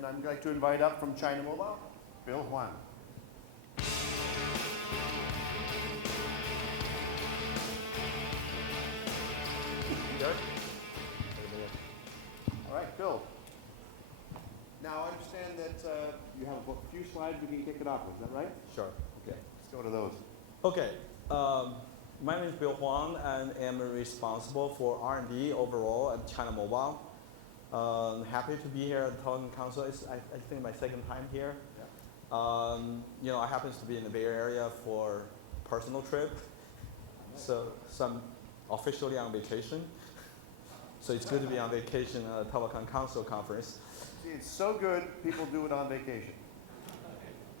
And I'd like to invite up from China Mobile, Bill Huang. Derek? All right, Bill. Now, I understand that you have a few slides we can kick it off with. Is that right? Sure. Okay, let's go to those. Okay. My name is Bill Huang, and I'm responsible for R&D overall at China Mobile. Happy to be here at the Telco Council. It's, I think, my second time here. Yeah. I happen to be in the Bay Area for a personal trip, so I'm officially on vacation. So it's good to be on vacation at the Telecom Council conference. See, it's so good, people do it on vacation.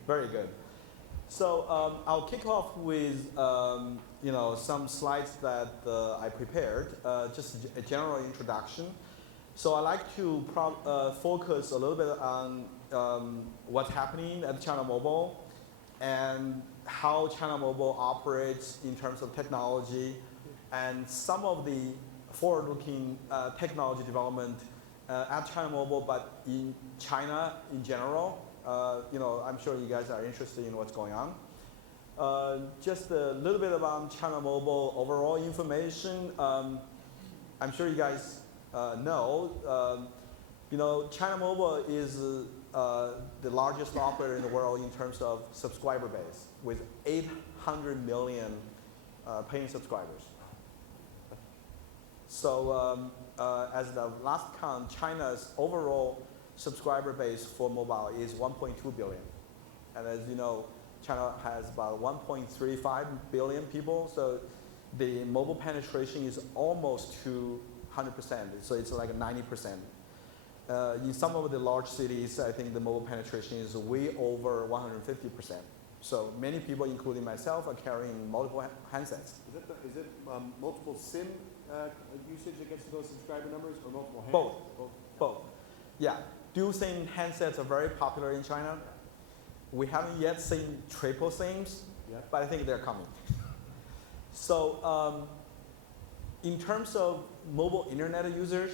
Very good. So I'll kick off with some slides that I prepared, just a general introduction. So I like to focus a little bit on what's happening at China Mobile and how China Mobile operates in terms of technology and some of the forward-looking technology development at China Mobile, but in China in general. I'm sure you guys are interested in what's going on. Just a little bit about China Mobile overall information. I'm sure you guys know. China Mobile is the largest operator in the world in terms of subscriber base, with 800 million paying subscribers. So as the last count, China's overall subscriber base for mobile is 1.2 billion. And as you know, China has about 1.35 billion people, so the mobile penetration is almost to 100%, so it's like 90%. In some of the large cities, I think the mobile penetration is way over 150%. So many people, including myself, are carrying multiple handsets. Is it multiple SIM usage that gets to those subscriber numbers, or multiple handsets? Both. Yeah, dual SIM handsets are very popular in China. We haven't yet seen triple SIMs, but I think they're coming. So in terms of mobile internet users,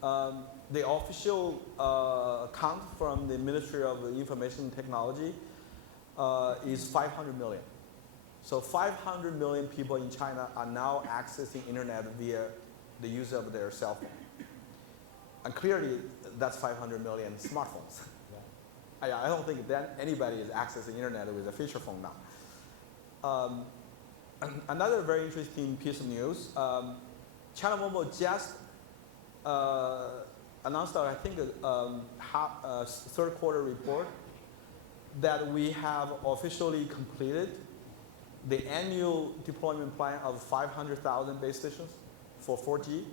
the official count from the Ministry of Information Technology is 500 million. So 500 million people in China are now accessing internet via the use of their cell phone. And clearly, that's 500 million smartphones. Yeah. I don't think that anybody is accessing internet with a feature phone now. Another very interesting piece of news, China Mobile just announced our, I think, third quarter report that we have officially completed the annual deployment plan of 500,000 base stations for 4G.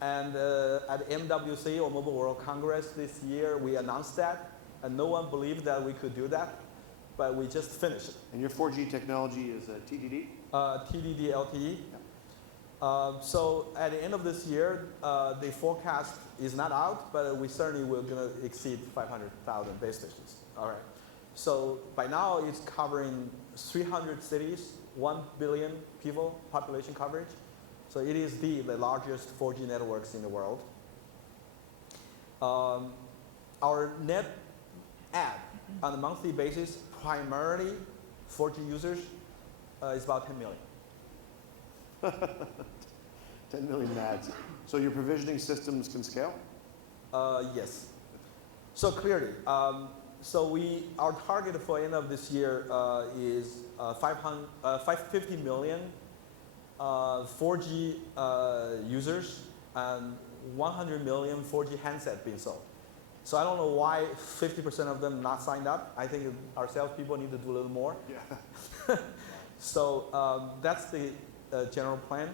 And at MWC, or Mobile World Congress this year, we announced that, and no one believed that we could do that, but we just finished it. And your 4G technology is TDD? TDD LTE. Yeah. So at the end of this year, the forecast is not out, but we certainly will going to exceed 500,000 base stations. All right. So by now, it's covering 300 cities, 1 billion people, population coverage. So it is the largest 4G networks in the world. Our net add on a monthly basis, primarily 4G users, is about 10 million. 10 million ads. So your provisioning systems can scale? Yes. So clearly, our target for end of this year is 550 million 4G users and 100 million 4G handsets being sold. So I don't know why 50% of them not signed up. I think our salespeople need to do a little more. Yeah. So that's the general plan.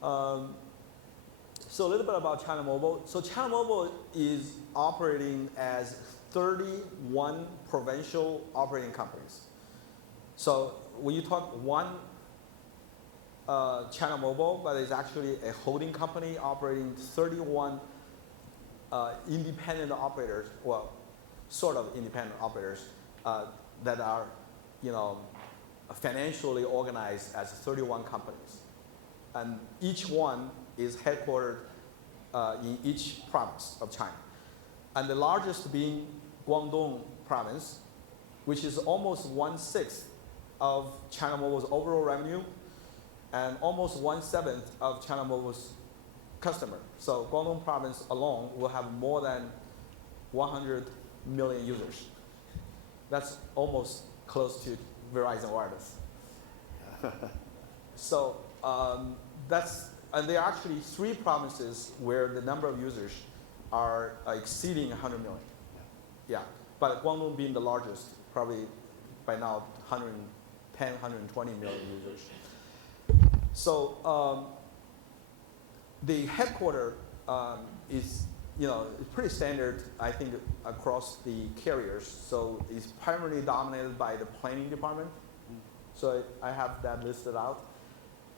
So a little bit about China Mobile. So China Mobile is operating as 31 provincial operating companies. So when you talk one China Mobile, but it's actually a holding company operating 31 independent operators, well, sort of independent operators that are, financially organized as 31 companies. And each one is headquartered in each province of China. and the largest being Guangdong province, which is almost 1/6 of China Mobile's overall revenue, and almost 1/7 of China Mobile's customer. So Guangdong province alone will have more than 100 million users. That's almost close to Verizon Wireless. So and there are actually 3 provinces where the number of users are exceeding 100 million. Yeah, but Guangdong being the largest, probably by now 110, 120 million users. So the headquarter is, it's pretty standard, I think, across the carriers. So it's primarily dominated by the planning department. So I have that listed out.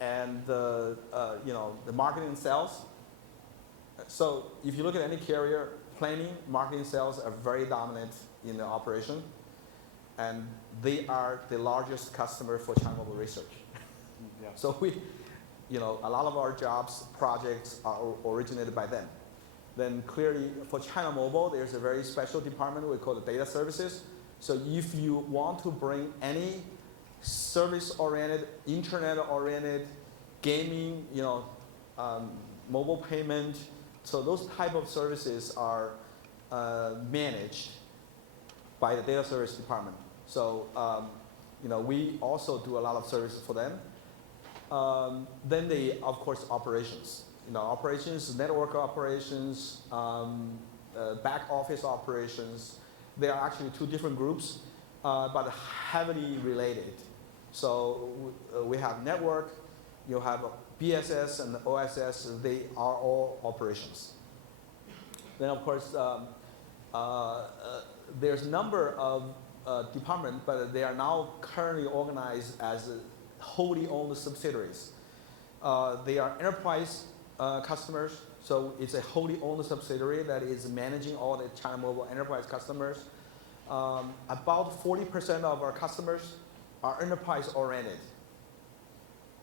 And the marketing and sales. So if you look at any carrier, planning, marketing, sales are very dominant in the operation. And they are the largest customer for China Mobile Research. Yeah. So a lot of our jobs, projects are originated by them. Then clearly for China Mobile, there's a very special department we call the data services. So if you want to bring any service-oriented, internet-oriented, gaming, mobile payment, so those type of services are managed by the data service department. So we also do a lot of services for them. Then of course, operations. Operations, network operations, back office operations. They are actually 2 different groups, but heavily related. So we have network, you have BSS and OSS, they are all operations. Then of course, there's a number of departments, but they are now currently organized as wholly owned subsidiaries. They are enterprise customers, so it's a wholly owned subsidiary that is managing all the China Mobile enterprise customers. About 40% of our customers are enterprise oriented.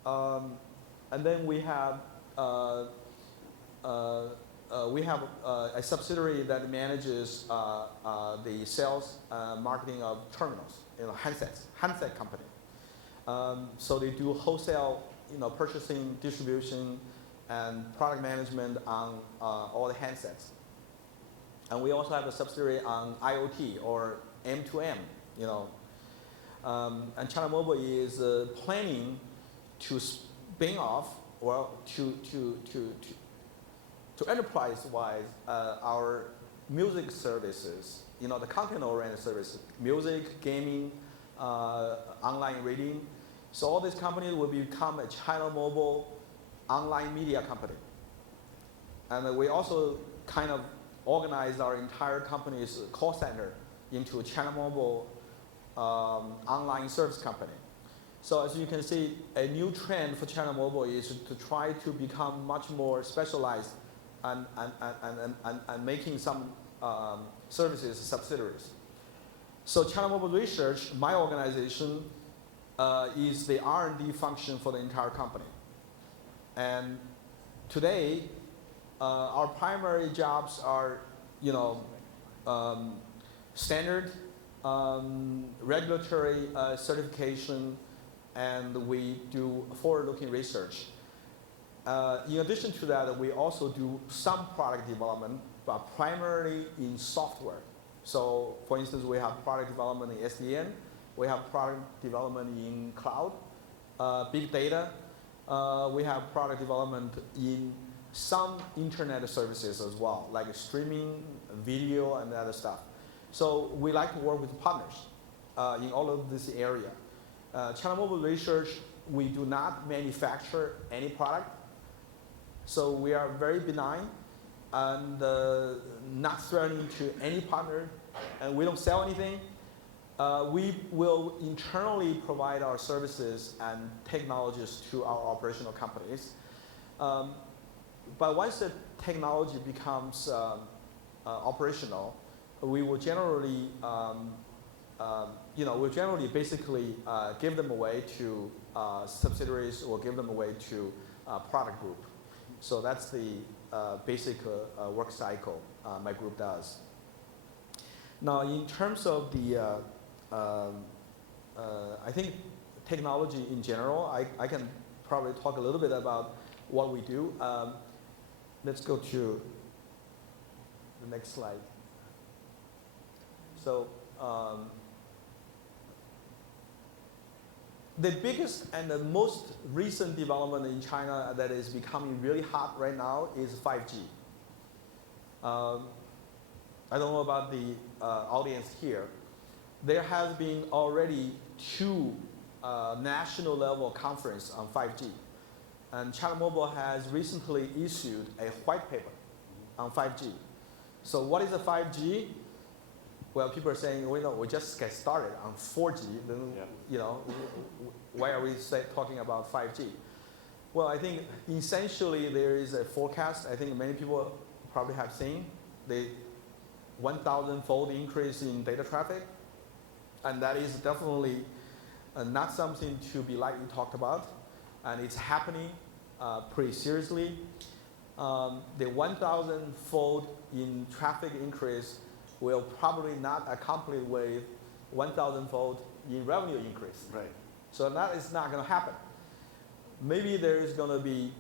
And then we have a subsidiary that manages the sales, marketing of terminals, handset company. So they do wholesale, purchasing, distribution, and product management on all the handsets. And we also have a subsidiary on IoT or M2M, and China Mobile is planning to spin off, to enterprise-wise, our music services, the content-oriented services, music, gaming, online reading. So all these companies will become a China Mobile online media company. And we also kind of organized our entire company's call center into a China Mobile online service company. So as you can see, a new trend for China Mobile is to try to become much more specialized and making some services subsidiaries. So China Mobile Research, my organization, is the R&D function for the entire company. And today, our primary jobs are, standard regulatory certification, and we do forward-looking research. In addition to that, we also do some product development, but primarily in software. So, for instance, we have product development in SDN, we have product development in cloud, big data. We have product development in some internet services as well, like streaming, video, and other stuff. So we like to work with partners in all of this area. China Mobile Research, we do not manufacture any product. So we are very benign and not threatening to any partner, and we don't sell anything. We will internally provide our services and technologies to our operational companies. But once the technology becomes operational, we will generally, basically give them away to subsidiaries or give them away to product group. So that's the basic work cycle my group does. Now, in terms of the, I think technology in general, I can probably talk a little bit about what we do. Let's go to the next slide. So, the biggest and the most recent development in China that is becoming really hot right now is 5G. I don't know about the audience here. There has been already 2 national level conference on 5G. And China Mobile has recently issued a white paper on 5G. So what is a 5G? Well, people are saying, well, we just get started on 4G. Then, you know, why are we talking about 5G? Well, I think essentially there is a forecast. I think many people probably have seen the 1,000-fold increase in data traffic, and that is definitely not something to be lightly talked about, and it's happening pretty seriously. The 1,000-fold in traffic increase will probably not accompany with 1,000-fold in revenue increase. Right. So that is not going to happen. Maybe there is going to be,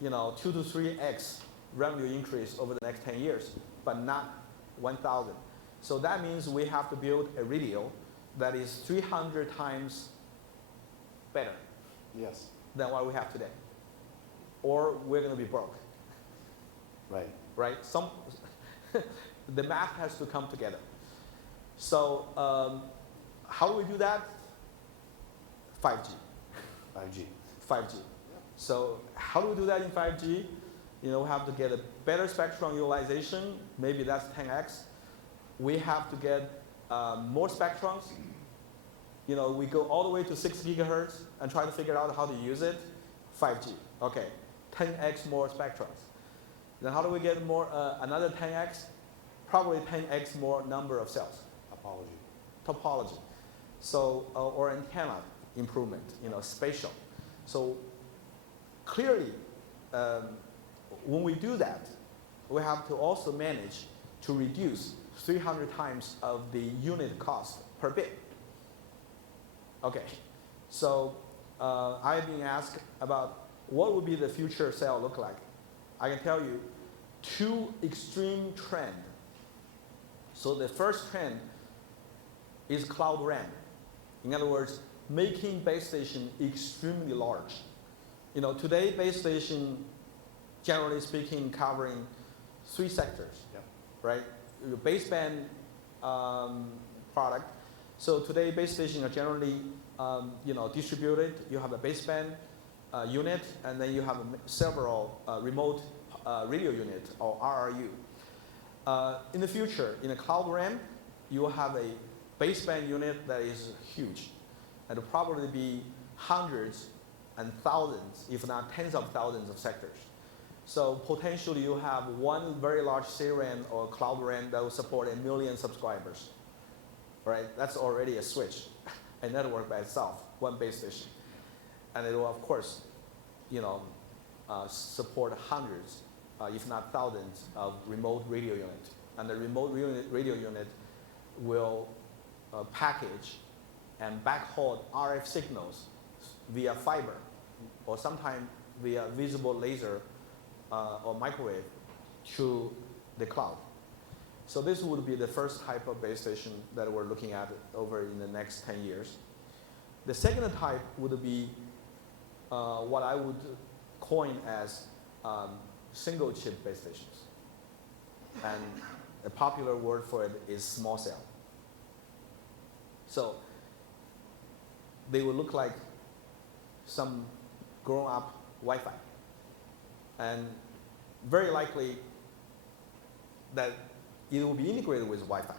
2 to 3x revenue increase over the next 10 years, but not 1,000. So that means we have to build a radio that is 300 times better Yes. than what we have today, or we're going to be broke. Right. Right? The math has to come together. So how do we do that? 5G. 5G. 5G. So how do we do that in 5G? We have to get a better spectrum utilization. Maybe that's 10x. We have to get more spectrums. We go all the way to 6 gigahertz and try to figure out how to use it. 5G. Okay, 10x more spectrums. Then how do we get more? Another 10x? Probably 10x more number of cells. Topology. So or antenna improvement. Spatial. So clearly, when we do that, we have to also manage to reduce 300 times of the unit cost per bit. Okay, so I've been asked about what would be the future cell look like. I can tell you 2 extreme trends. So the first trend is Cloud RAN. In other words, making base station extremely large. Today base station, generally speaking, covering 3 sectors, right? Your baseband product. So today base stations are generally, distributed. You have a baseband unit, and then you have several remote radio unit or RRU. In the future, in a Cloud RAN, you will have a baseband unit that is huge. And it'll probably be hundreds and thousands, if not tens of thousands of sectors. So potentially you have one very large CRAN or Cloud RAN that will support 1 million subscribers, right? That's already a switch, a network by itself, one base station. And it will, of course, support hundreds, if not thousands, of remote radio units. And the remote radio unit will package and backhaul RF signals via fiber, or sometimes via visible laser or microwave to the cloud. So this would be the first type of base station that we're looking at over in the next 10 years. The second type would be what I would coin as single chip base stations. And a popular word for it is small cell. So they will look like some grown-up Wi-Fi. And very likely that it will be integrated with Wi-Fi.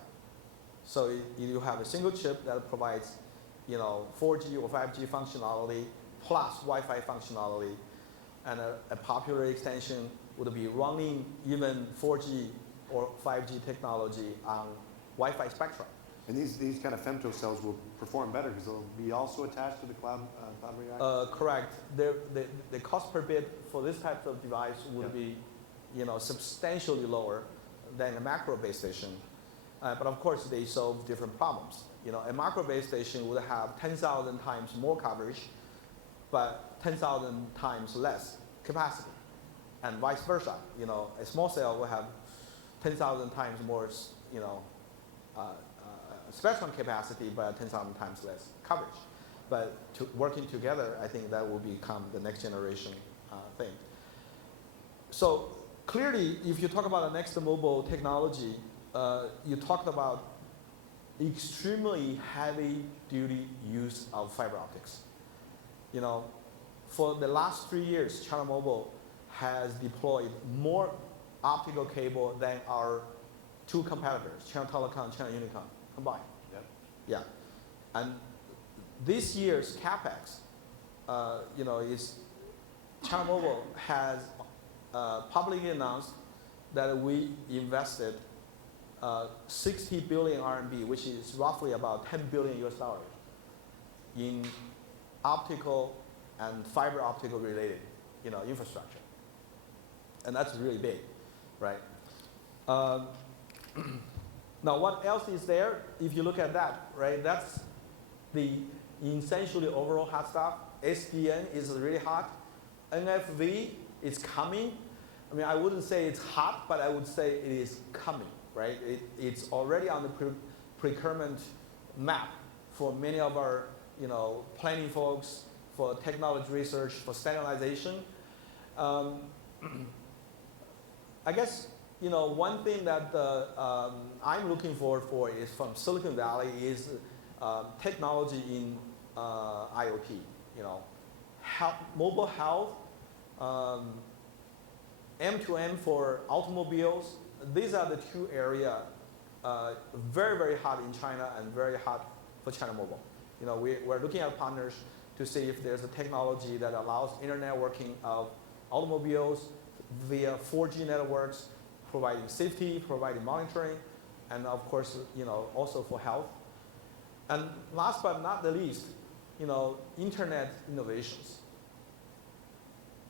So you have a single chip that provides 4G or 5G functionality plus Wi-Fi functionality. And a popular extension would be running even 4G or 5G technology on Wi-Fi spectrum. And these kind of femto cells will perform better because they'll be also attached to the cloud reactor? Correct. The cost per bit for this type of device would be substantially lower than a macro base station. but of course they solve different problems. A macro base station would have 10,000 times more coverage, but 10,000 times less capacity, and vice versa. A small cell will have 10,000 times more, spectrum capacity, but 10,000 times less coverage. But working together, I think that will become the next generation thing. So clearly, if you talk about the next mobile technology, you talked about extremely heavy-duty use of fiber optics. For the last 3 years, China Mobile has deployed more optical cable than our two competitors, China Telecom and China Unicom, combined. Yep. Yeah. And this year's CapEx, is China Mobile has publicly announced that we invested 60 billion RMB, which is roughly about 10 billion US dollars, in optical and fiber optical related, infrastructure. And that's really big, right? Now, what else is there? If you look at that, right, that's the essentially overall hot stuff. SDN is really hot. NFV is coming. I mean, I wouldn't say it's hot, but I would say it is coming, right? It's already on the procurement map for many of our, planning folks, for technology research, for standardization. I guess, one thing that I'm looking for is from Silicon Valley is technology in IoT, mobile health, M2M for automobiles. These are the two areas very, very hot in China and very hot for China Mobile. We're looking at partners to see if there's a technology that allows internet working of automobiles via 4G networks, providing safety, providing monitoring, and of course, also for health. And last but not the least, internet innovations.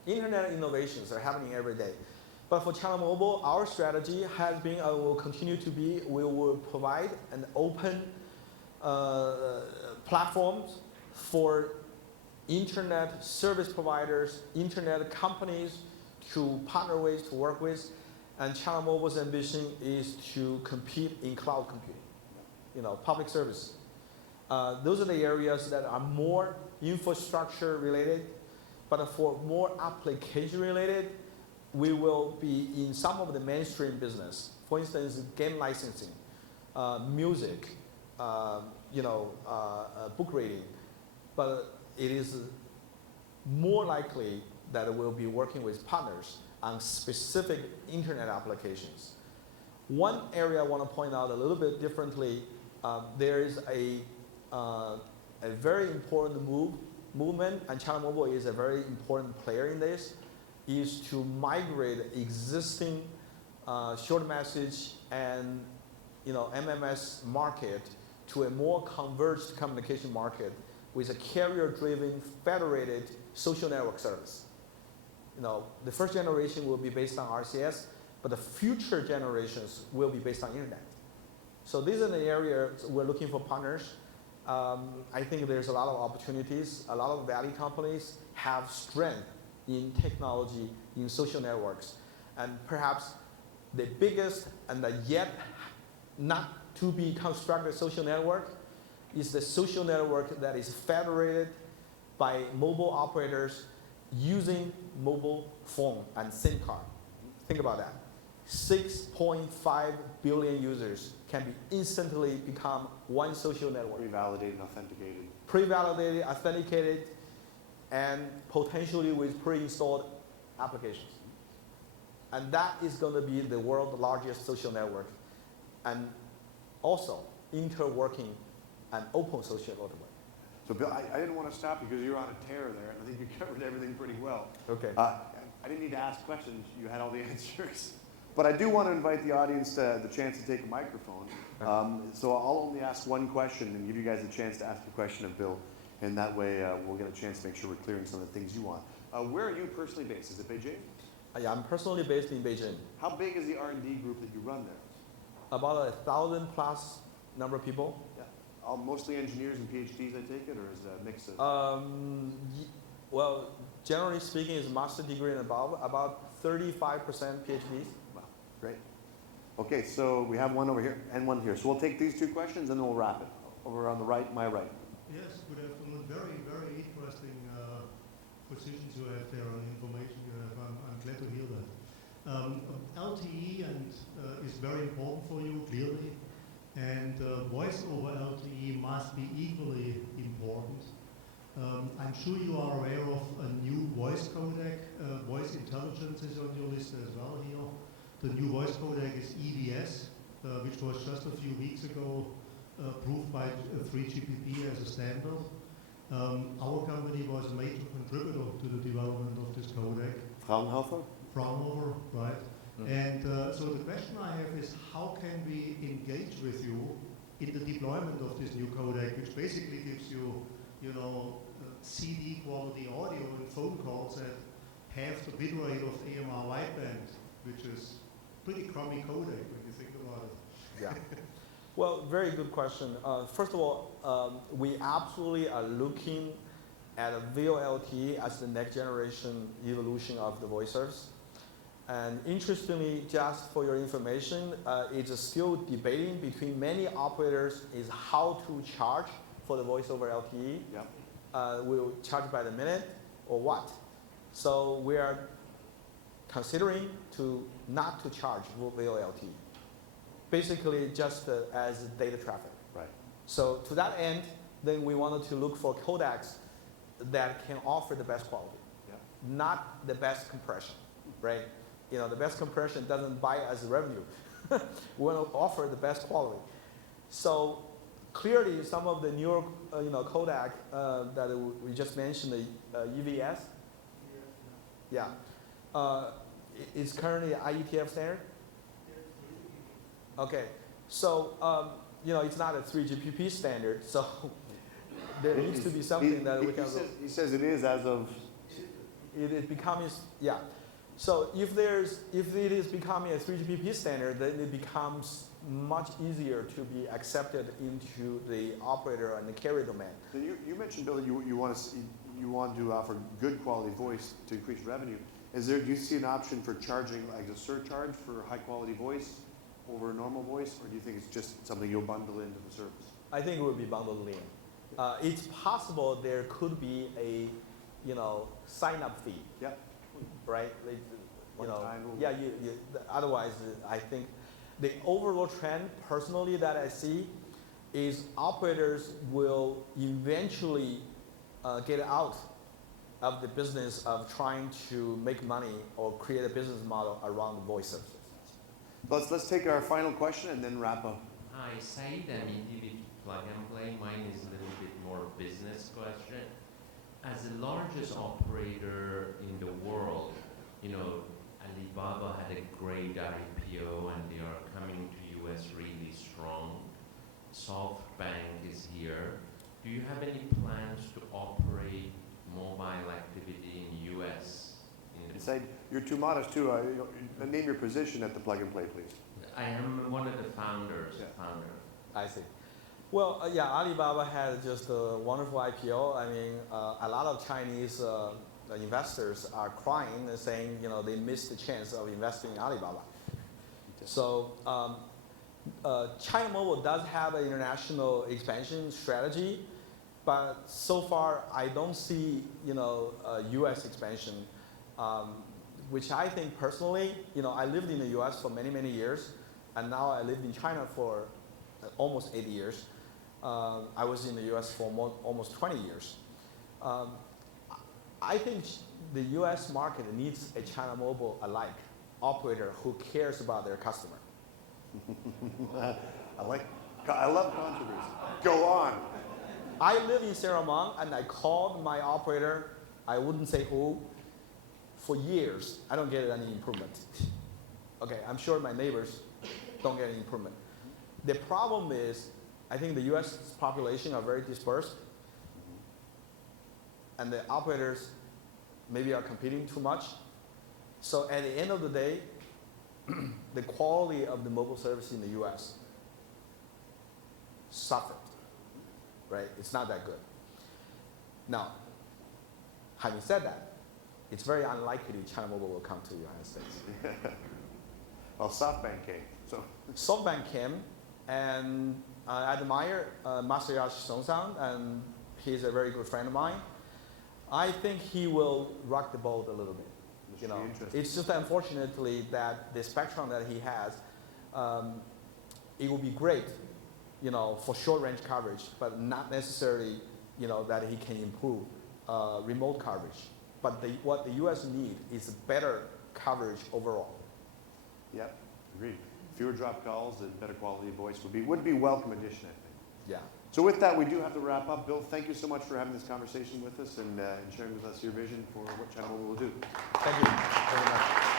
Internet innovations are happening every day. But for China Mobile, our strategy has been and will continue to be, we will provide an open platforms for internet service providers, internet companies to partner with, to work with. And China Mobile's ambition is to compete in cloud computing, public service. Those are the areas that are more infrastructure related, but for more application related, we will be in some of the mainstream business. For instance, game licensing, music, book reading. But it is more likely that we'll be working with partners on specific internet applications. One area I want to point out a little bit differently, there is a very important movement, and China Mobile is a very important player in this, is to migrate existing short message and MMS market to a more converged communication market with a carrier-driven federated social network service. The first generation will be based on RCS, but the future generations will be based on internet. So these are the areas we're looking for partners. I think there's a lot of opportunities. A lot of Valley companies have strength in technology, in social networks. And perhaps the biggest and the yet not to be constructed social network is the social network that is federated by mobile operators using mobile phone and SIM card. Think about that. 6.5 billion users can be instantly become one social network. Pre-validated, authenticated. Pre-validated, authenticated, and potentially with pre-installed applications. And that is going to be the world's largest social network. And also interworking and open social network. So Bill, I didn't want to stop you because you were on a tear there, and I think you covered everything pretty well. Okay. I didn't need to ask questions. You had all the answers. But I do want to invite the audience to the chance to take a microphone. So I'll only ask one question and give you guys a chance to ask a question of Bill. And that way we'll get a chance to make sure we're clearing some of the things you want. Where are you personally based? Is it Beijing? Yeah, I'm personally based in Beijing. How big is the R&D group that you run there? About 1,000 plus number of people. Yeah. Mostly engineers and PhDs, I take it, or is that a mix of? Well, generally speaking, it's master degree and above. About 35% PhDs. Wow, great. Okay, so we have one over here and one here. So we'll take these two questions and then we'll wrap it. Over on the right, my right. Yes, good afternoon. Very, very interesting positions you have there and information you have. I'm glad to hear that. LTE is very important for you, clearly, and voice over LTE must be equally important. I'm sure you are aware of a new voice codec. Voice intelligence is on your list as well here. The new voice codec is EVS, which was just a few weeks ago approved by 3GPP as a standard. Our company was a major contributor to the development of this codec. Fraunhofer? Fraunhofer, right. And so the question I have is, how can we engage with you in the deployment of this new codec, which basically gives you, CD quality audio and phone calls at half the bit rate of AMR wideband, which is pretty crummy codec when you think about it. Yeah. Well, very good question. First of all, we absolutely are looking at a VoLTE as the next generation evolution of the voice service. And interestingly, just for your information, it's still debating between many operators is how to charge for the voice over LTE. Yep. Will charge by the minute or what? So we are considering not to charge VoLTE. Basically just as data traffic. Right. So to that end, then we wanted to look for codecs that can offer the best quality, not the best compression, right? The best compression doesn't buy us revenue. We want to offer the best quality. So clearly, some of the newer, codec that we just mentioned, the EVS, yeah, is currently IETF standard. Okay, so it's not a 3GPP standard, so there needs to be something that we can. He says it is as of. It becomes, yeah. So if it is becoming a 3GPP standard, then it becomes much easier to be accepted into the operator and the carrier domain. So you mentioned, Bill, you want to offer good quality voice to increase revenue. Do you see an option for charging like a surcharge for high quality voice over normal voice, or do you think it's just something you'll bundle into the service? I think it would be bundled in. It's possible there could be a, sign-up fee. Yep. Right? Yeah. Otherwise, I think the overall trend, personally, that I see, is operators will eventually get out of the business of trying to make money or create a business model around voice services. Let's take our final question and then wrap up. Hi, Said Amidi with Plug and Play. Mine is a little bit more business question. As the largest operator in the world, Alibaba had a great IPO and they are coming to US really strong. SoftBank is here. Do you have any plans to operate mobile activity in US? Said, you're too modest too. Name your position at the Plug and Play, please. I am one of the founders. I see. Well, Alibaba had just a wonderful IPO. I mean, a lot of Chinese investors are crying and saying, they missed the chance of investing in Alibaba. So China Mobile does have an international expansion strategy, but so far I don't see, U.S. expansion, which I think personally, I lived in the U.S. for many, many years, and now I lived in China for almost 8 years. I was in the U.S. for almost 20 years. I think the U.S. market needs a China Mobile alike operator who cares about their customer. I love controversy. Go on. I live in Saramong, and I called my operator, I wouldn't say who, for years. I don't get any improvement. Okay, I'm sure my neighbors don't get any improvement. The problem is, I think the U.S. population are very dispersed, and the operators maybe are competing too much. So at the end of the day, the quality of the mobile service in the U.S. suffered, right? It's not that good. Now, having said that, it's very unlikely China Mobile will come to the United States. Well, SoftBank came, so. SoftBank came, and I admire Masayoshi Son-san, and he's a very good friend of mine. I think he will rock the boat a little bit. You know, it's just unfortunately that the spectrum that he has, it will be great, you know, for short-range coverage, but not necessarily, you know, that he can improve remote coverage. But what the U.S. need is better coverage overall. Yep, agreed. Fewer drop calls and better quality of voice would be a welcome addition, I think. Yeah. So with that, we do have to wrap up. Bill, thank you so much for having this conversation with us and sharing with us your vision for what China Mobile will do. Thank you very much.